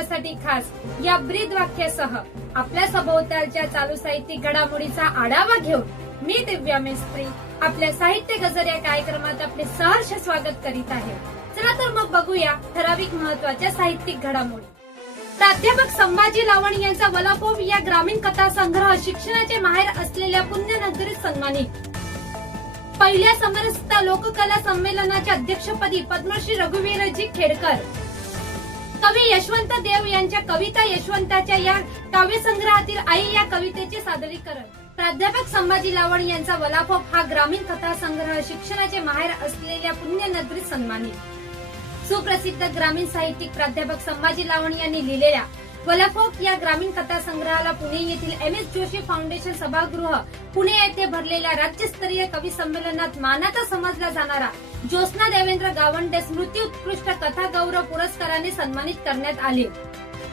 तुमच्यासाठी खास या ब्रीद वाक्यासह आपल्या सभोवतालच्या चालू साहित्यिक घडामोडीचा आढावा घेऊन मी दिव्या मेस्त्री आपल्या साहित्य गजर या कार्यक्रमात आपले सहर्ष स्वागत करीत आहे। चला तर मग बघूया ठराविक महत्वाच्या साहित्यिक घडामोडी। प्राध्यापक संभाजी लावण यांचा वलापोप या ग्रामीण कथा संग्रह शिक्षणाचे माहेर असलेल्या पुण्यनगरीत सन्मानित। पहिल्या समरसता लोककला संमेलनाच्या अध्यक्षपदी पद्मश्री रघुवीरजी खेडकर। कवी यशवंत देव यांच्या कविता यशवंताच्या या काव्यसंग्रहातील आई या कवितेचे सादरीकरण। प्राध्यापक संभाजी लावण यांचा वलापोप हा ग्रामीण कथा संग्रह शिक्षणाचे माहेर असलेल्या पुण्यनगरीत सन्मानित। सुप्रसिद्ध ग्रामीण साहित्यिक प्राध्यापक संभाजी लावण यांनी लिहिलेल्या वलापोप या ग्रामीण कथा संग्रहाला पुणे येथील MS जोशी फाउंडेशन सभागृह पुणे येथे भरलेल्या राज्यस्तरीय कवी संमेलनात मानाचा समजला जाणारा ज्योत्स्ना देवेंद्र गावंडे स्मृती उत्कृष्ट कथा गौरव पुरस्काराने सन्मानित करण्यात आले।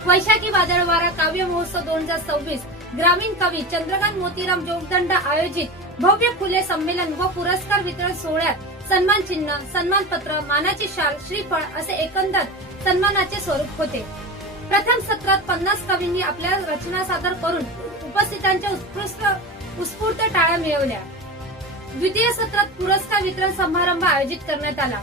वैशाखी वादळवारा काव्य महोत्सव 2026 ग्रामीण कवी चंद्रकांत मोतीराम जोगदंड आयोजित भव्य खुले संमेलन व पुरस्कार वितरण सोहळ्यात सन्मान चिन्ह, सन्मानपत्र, मानाची शाल, श्रीफळ असे एकंदर सन्मानाचे स्वरूप होते। प्रथम सत्रात 50 कवींनी आपल्या रचना सादर करून उपस्थितांच्या उत्स्फूर्त टाळ्या मिळवल्या। द्वितीय सत्रात पुरस्कार वितरण समारंभ आयोजित करण्यात आला।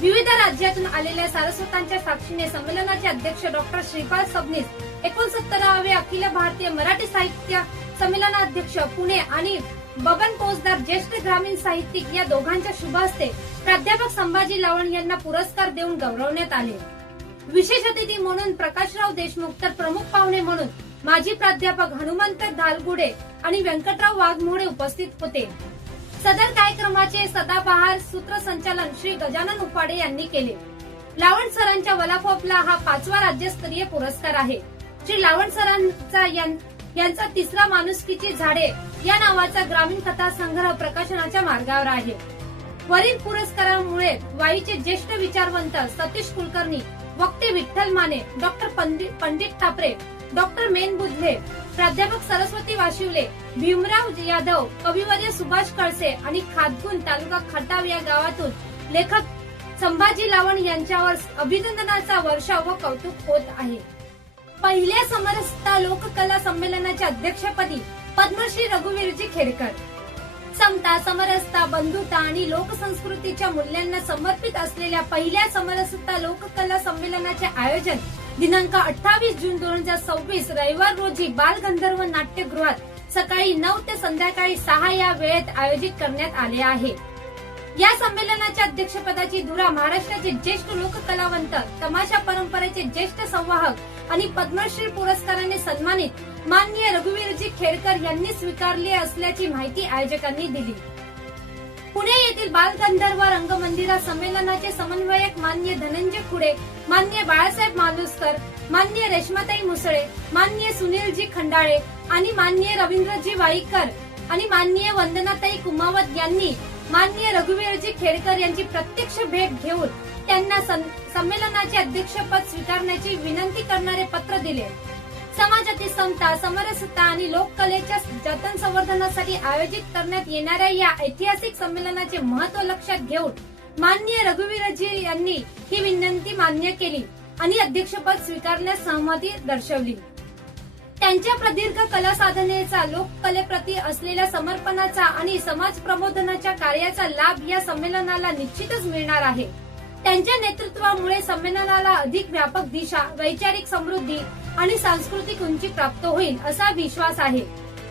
विविध राज्यातून आलेल्या सारस्वतांच्या साक्षीने संमेलनाचे अध्यक्ष डॉक्टर श्रीपाल सबनीस, 69वे अखिल भारतीय मराठी साहित्य संमेलनाध्यक्ष पुणे आणि बबन पोसदार ज्येष्ठ ग्रामीण साहित्यिक या दोघांच्या शुभ हस्ते प्राध्यापक संभाजी लावण यांना पुरस्कार देऊन गौरवण्यात आले। विशेष अतिथी म्हणून प्रकाशराव देशमुख तर प्रमुख पाहुणे म्हणून माजी प्राध्यापक हनुमंत धालगुडे आणि व्यंकटराव वाघमोडे उपस्थित होते। सदर कार्यक्रमाचे सदाबहार सूत्रसंचालन श्री गजानन उपाडे यांनी केले। लावण सरांच्या वलापोपला हा 5वा राज्यस्तरीय पुरस्कार आहे। श्री लावण सरांचा यांचा तिसरा माणुसकीची झाडे या नावाचा ग्रामीण कथा संग्रह प्रकाशनाच्या मार्गावर आहे। वरील पुरस्कारामुळे वाईचे ज्येष्ठ विचारवंत सतीश कुलकर्णी, वक्ते विठ्ठल माने, डॉक्टर पंडित टापरे, डॉक्टर मेन बुधले, प्राध्यापक सरस्वती वाशिवले, भीमराव यादव, कविवर्य सुभाष कळसे आणि खातगुण तालुका खटाव या गावातून लेखक संभाजी लावण यांच्यावर अभिनंदनाचा वर्षाव व कौतुक होत आहे। पहिल्या समरसता लोककला संमेलनाच्या अध्यक्षपदी पद्मश्री रघुवीरजी खेडकर। समता, समरसता, बंधुता आणि लोकसंस्कृतीच्या मूल्यांना समर्पित असलेल्या पहिल्या समरसता लोककला संमेलनाचे आयोजन दिनांक 28 जून 2026 रविवार रोजी बालगंधर्व नाट्यगृहात सकाळी 9 ते संध्याकाळी 6 या वेळेत आयोजित करण्यात आले आहे। या संमेलनाच्या अध्यक्षपदाची धुरा महाराष्ट्राचे ज्येष्ठ लोककलावंत, तमाशा परंपरेचे ज्येष्ठ संवाहक आणि पद्मश्री पुरस्काराने सन्मानित माननीय रघुवीरजी खेडकर यांनी स्वीकारली असल्याची माहिती आयोजकांनी दिली। पुणे येथील बालगंधर्व रंगमंदिरात संमेलनाचे समन्वयक माननीय धनंजय खुडे, माननीय बाळासाहेब मालुसकर, माननीय रेश्माताई मुसळे, माननीय सुनीलजी खंडाळे आणि माननीय रवींद्रजी वाईकर आणि माननीय वंदनाताई कुमावत यांनी माननीय रघुवीरजी खेडकर यांची प्रत्यक्ष भेट घेऊन त्यांना संमेलनाचे अध्यक्षपद स्वीकारण्याची विनंती करणारे पत्र दिले। समाजातील समता, समरसता आणि लोककलेच्या जतन संवर्धनासाठी आयोजित करण्यात येणाऱ्या या ऐतिहासिक संमेलनाचे महत्त्व लक्षात घेऊन माननीय रघुवीरजी यांनी ही विनंती मान्य केली आणि अध्यक्षपद स्वीकारण्यास सहमती दर्शवली। त्यांच्या प्रदीर्घ कला साधनेचा, लोककलेप्रती असलेल्या समर्पणाचा आणि समाज प्रबोधनाच्या कार्याचा लाभ या संमेलनाला निश्चितच मिळणार आहे। त्यांच्या नेतृत्वामुळे संमेलनाला अधिक व्यापक दिशा, वैचारिक समृद्धी आणि सांस्कृतिक उंची प्राप्त होईल असा विश्वास आहे।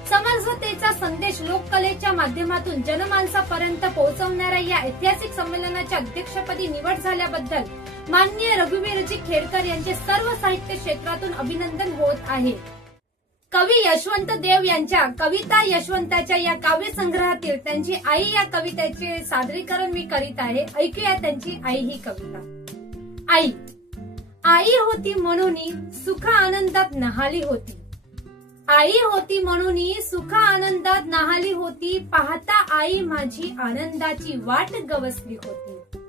समरसतेचा संदेश लोककलेच्या माध्यमातून जनमानसापर्यंत पोहोचवणाऱ्या या ऐतिहासिक संमेलनाच्या अध्यक्षपदी निवड झाल्याबद्दल माननीय रघुवीरजी खेडकर यांचे सर्व साहित्य क्षेत्रातून अभिनंदन होत आहे। कवी यशवंत देव यांच्या कविता यशवंताच्या या काव्यसंग्रहातील त्यांची आई या कवितेचे सादरीकरण मी करीत आहे। ऐकूया त्यांची आई ही कविता। आई आई होती म्हणून सुख आनंदात न्हाली होती। आई होती म्हणून सुख आनंदात न्हाली होती। पाहता आई माझी आनंदाची वाट गवसली होती।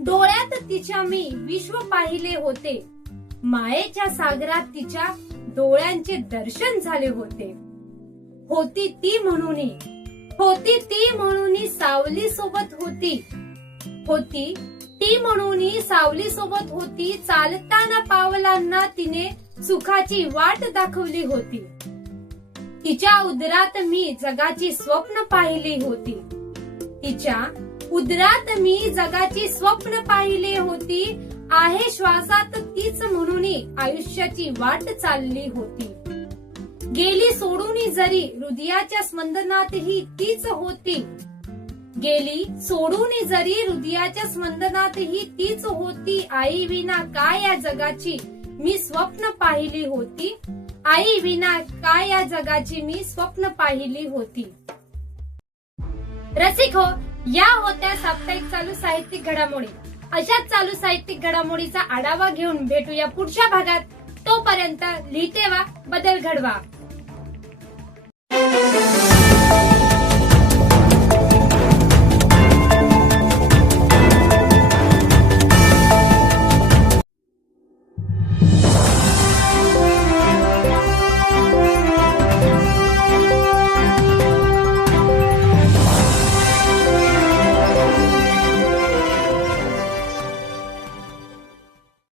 डोळ्यात तिच्या मी विश्व पाहिले होते। मायेच्या सागरात तिच्या डोळ्यांचे दर्शन झाले होते। होती ती म्हणून सावली सोबत होती। होती ती म्हणून सावली सोबत होती, चालताना पावलांना तिने सुखाची वाट दाखवली होती. तिच्या उदरात मी जगाची स्वप्न पाहिली होती. तिच्या उदरात मी जगाची स्वप्न पाहिली होती. आहे श्वासात तीच म्हणून आयुष्याची वाट चालली होती. गेली सोडून जरी हृदयाच्या स्पंदनातही तीच होती. गेली सोडून जरी हृदयाच्या स्पंदनातही तीच होती. आई विना काय या जगाची मी स्वप्न पाहिली होती. आई विना काय या जगाची मी स्वप्न पाहिली होती. रसिक हो, या होत्या साप्ताहिक चालू साहित्यिक घडामोडी. अशाच चालू साहित्यिक घडामोडीचा आढावा घेऊन भेटूया पुढच्या भागात. तोपर्यंत लिहिते वा बदल घडवा.